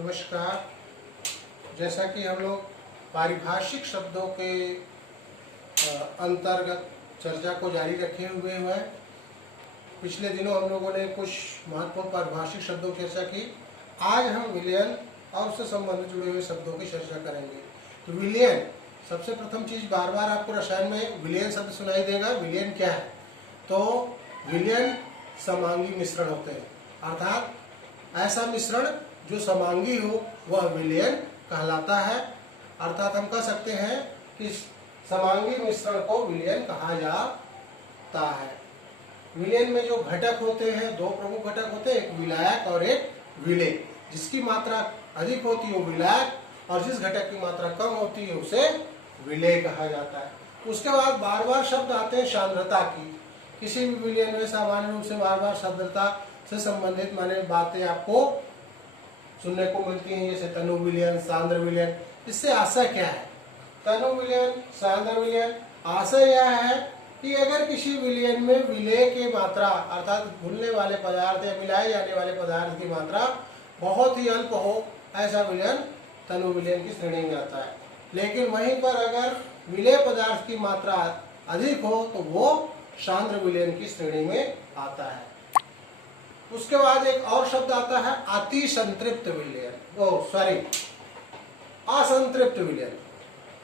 नमस्कार। जैसा कि हम लोग पारिभाषिक शब्दों के अंतर्गत चर्चा को जारी रखे हुए हैं। पिछले दिनों हम लोगों ने कुछ महत्वपूर्ण पारिभाषिक शब्दों की चर्चा की। आज हम विलयन और उससे संबंधित जुड़े हुए शब्दों की चर्चा करेंगे। तो विलयन, सबसे प्रथम चीज, बार बार आपको रसायन में विलयन शब्द सुनाई देगा। विलयन क्या है? तो विलयन समांगी मिश्रण होते हैं, अर्थात ऐसा मिश्रण जो समांगी हो वह विलयन कहलाता है। अर्थात हम कह सकते हैं कि समांगी मिश्रण को विलयन कहा जाता है। विलयन में जो घटक होते हैं, दो प्रमुख घटक होते हैं, एक विलायक और एक विलेय। जिसकी मात्रा अधिक होती है वो विलायक और जिस घटक की मात्रा कम होती है उसे विलेय कहा जाता है। उसके बाद बार बार शब्द आते हैं सांद्रता की। किसी भी विलयन में सामान्य रूप से बार बार सांद्रता से संबंधित माने बातें आपको सुनने को मिलती हैं, जैसे तनु विलयन, सांद्र विलयन। इससे आशय क्या है? तनु विलयन, सांद्र विलयन, आशय यह है कि अगर किसी विलयन में विलेय की मात्रा अर्थात घुलने वाले पदार्थ या मिलाए जाने वाले पदार्थ की मात्रा बहुत ही अल्प हो, ऐसा विलयन तनु विलयन की श्रेणी में आता है। लेकिन वहीं पर अगर विलेय पदार्थ की मात्रा अधिक हो तो वो सांद्र विलयन की श्रेणी में आता है। उसके बाद एक और शब्द आता है अतिसंतृप्त विलयन, असंतृप्त विलयन।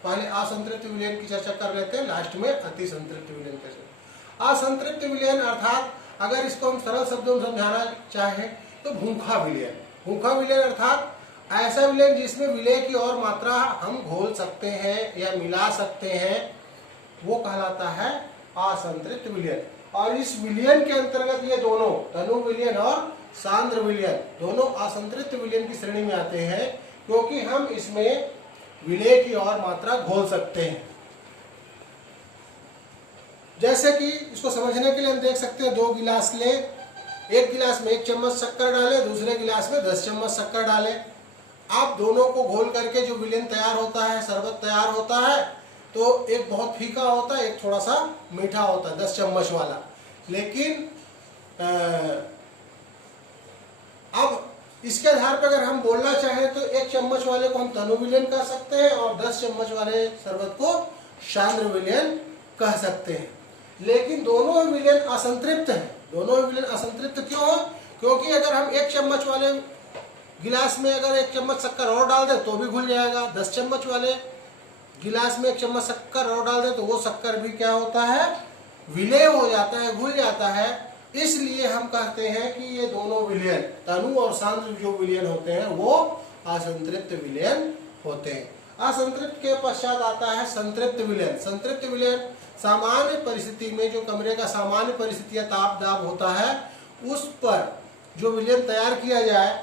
पहले असंतृप्त विलयन की चर्चा कर लेते हैं, लास्ट में अतिसंतृप्त विलयन की चर्चा। असंतृप्त विलयन अर्थात अगर इसको हम सरल शब्दों में समझाना चाहें तो भूखा विलयन। भूखा विलयन अर्थात ऐसा विलयन जिसमें विलेय की और मात्रा हम घोल सकते हैं या मिला सकते हैं, वो कहलाता है असंतृप्त विलयन। और इस विलयन के अंतर्गत ये दोनों, तनु विलयन और सांद्र विलयन, दोनों असंतृप्त विलयन की श्रेणी में आते हैं, क्योंकि हम इसमें विलेय की और मात्रा घोल सकते हैं। जैसे कि इसको समझने के लिए हम देख सकते हैं, 2 गिलास ले, एक गिलास में 1 चम्मच शक्कर डाले, दूसरे गिलास में 10 चम्मच शक्कर डाले। आप दोनों को घोल करके जो विलयन तैयार होता है, शरबत तैयार होता है, तो एक बहुत फीका होता है, एक थोड़ा सा मीठा होता है, 10 चम्मच वाला। लेकिन अब इसके आधार पर अगर हम बोलना चाहें तो 1 चम्मच वाले को हम तनु विलयन कह सकते हैं और 10 चम्मच वाले शरबत को सांद्र विलयन कह सकते हैं। लेकिन दोनों विलयन असंतृप्त हैं। दोनों विलयन असंतृप्त क्यों है? क्योंकि अगर हम 1 चम्मच वाले गिलास में अगर 1 चम्मच शक्कर और डाल दें तो भी घुल जाएगा। 10 चम्मच वाले गिलास में 1 चम्मच शक्कर और डाल दें तो वो शक्कर भी क्या होता है? विलेय हो जाता है, घुल जाता है। इसलिए हम कहते हैं कि ये दोनों विलयन, तनु और सांद्र जो विलयन होते हैं वो असंतृप्त विलयन होते हैं। असंतृप्त के पश्चात आता है संतृप्त विलयन। संतृप्त विलयन सामान्य परिस्थिति में जो कमरे का सामान्य परिस्थिति या ताप दाब होता है उस पर जो विलयन तैयार किया जाए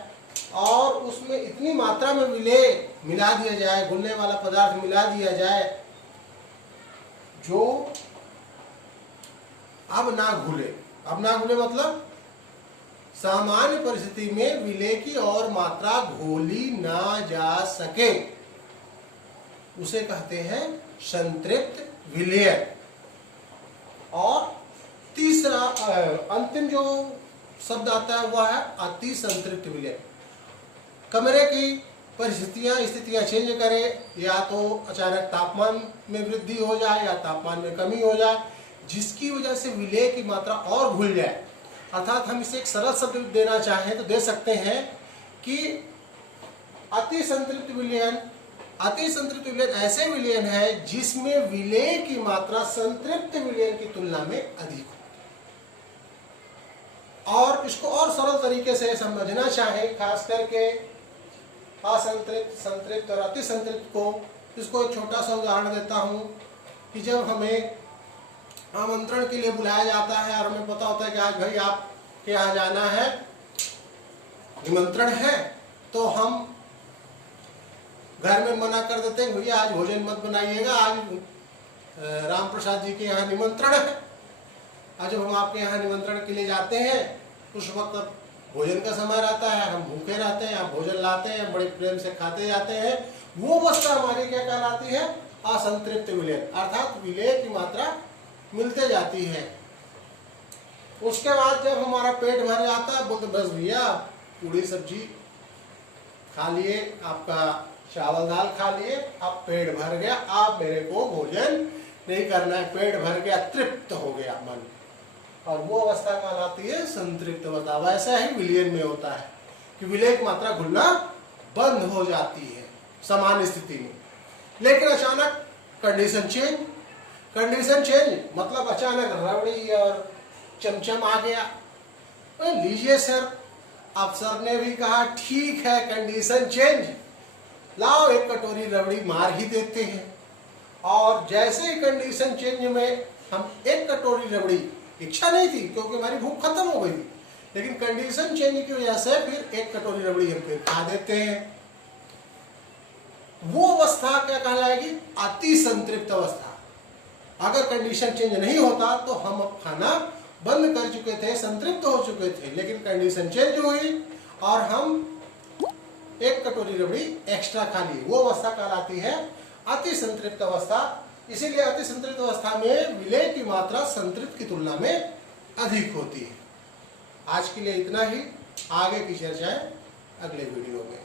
और उसमें इतनी मात्रा में विलेय मिला दिया जाए, घुलने वाला पदार्थ मिला दिया जाए जो अब ना घुले। अब ना घुले मतलब सामान्य परिस्थिति में विलेय की और मात्रा घोली ना जा सके, उसे कहते हैं संतृप्त विलयन। और तीसरा अंतिम जो शब्द आता है वह है अति संतृप्त विलयन। कमरे की परिस्थितियां स्थितियां चेंज करे, या तो अचानक तापमान में वृद्धि हो जाए या तापमान में कमी हो जाए, जिसकी वजह से विलेय की मात्रा और घुल जाए। अर्थात हम इसे एक सरल शब्द देना चाहें तो दे सकते हैं कि अति संतृप्त विलयन, अति संतृप्त विलयन ऐसे विलयन है जिसमें विलेय की मात्रा संतृप्त विलयन की तुलना में अधिक हो। और इसको और सरल तरीके से समझना चाहें, खास करके असंतृप्त, संतृप्त और अति संतृप्त को, इसको एक छोटा सा उदाहरण देता हूं कि जब हमें आमंत्रण के लिए बुलाया जाता है और हमें पता होता है कि आज भाई आपके यहाँ जाना है, निमंत्रण है, तो हम घर में मना कर देते हैं, भैया आज भोजन मत बनाइएगा, आज राम प्रसाद जी के यहाँ निमंत्रण है। आज जब हम आपके यहाँ निमंत्रण के लिए जाते हैं उस वक्त भोजन का समय रहता है, हम भूखे रहते हैं, आप भोजन लाते हैं, बड़े प्रेम से खाते जाते हैं, वो अवस्था हमारी क्या कहलाती है? असंतृप्त विलयन, अर्थात विलेय की मात्रा मिलते जाती है। उसके बाद जब हमारा पेट भर जाता है, बोलते बस भैया पूरी सब्जी खा लिए, आपका चावल दाल खा लिए, अब पेट भर गया, आप मेरे को भोजन नहीं करना है, पेट भर गया, तृप्त हो गया मन, और वो अवस्था कहलाती है संतृप्त अवस्था। वैसा ही विलयन में होता है कि विलय की मात्रा घुलना बंद हो जाती है सामान्य स्थिति में, लेकिन अचानक कंडीशन चेंज। कंडीशन चेंज मतलब अचानक रबड़ी और चमचम आ गया। लीजिए सर, अफसर ने भी कहा ठीक है कंडीशन चेंज, लाओ एक कटोरी रबड़ी मार ही देते हैं। और जैसे ही कंडीशन चेंज में हम एक कटोरी रबड़ी, इच्छा नहीं थी क्योंकि हमारी भूख खत्म हो गई थी, लेकिन कंडीशन चेंज की वजह से फिर एक कटोरी रबड़ी हम फिर खा देते हैं। वो अवस्था क्या कहलाएगी? अति संतृप्त अवस्था। अगर कंडीशन चेंज नहीं होता तो हम अब खाना बंद कर चुके थे, संतृप्त हो चुके थे, लेकिन कंडीशन चेंज हुई और हम एक कटोरी रबड़ी एक्स्ट्रा खा ली। वो अवस्था कहलाती है अति संतृप्त अवस्था। इसीलिए अति संतृप्त अवस्था में विलय की मात्रा संतृप्त की तुलना में अधिक होती है। आज के लिए इतना ही, आगे की चर्चाएं अगले वीडियो में।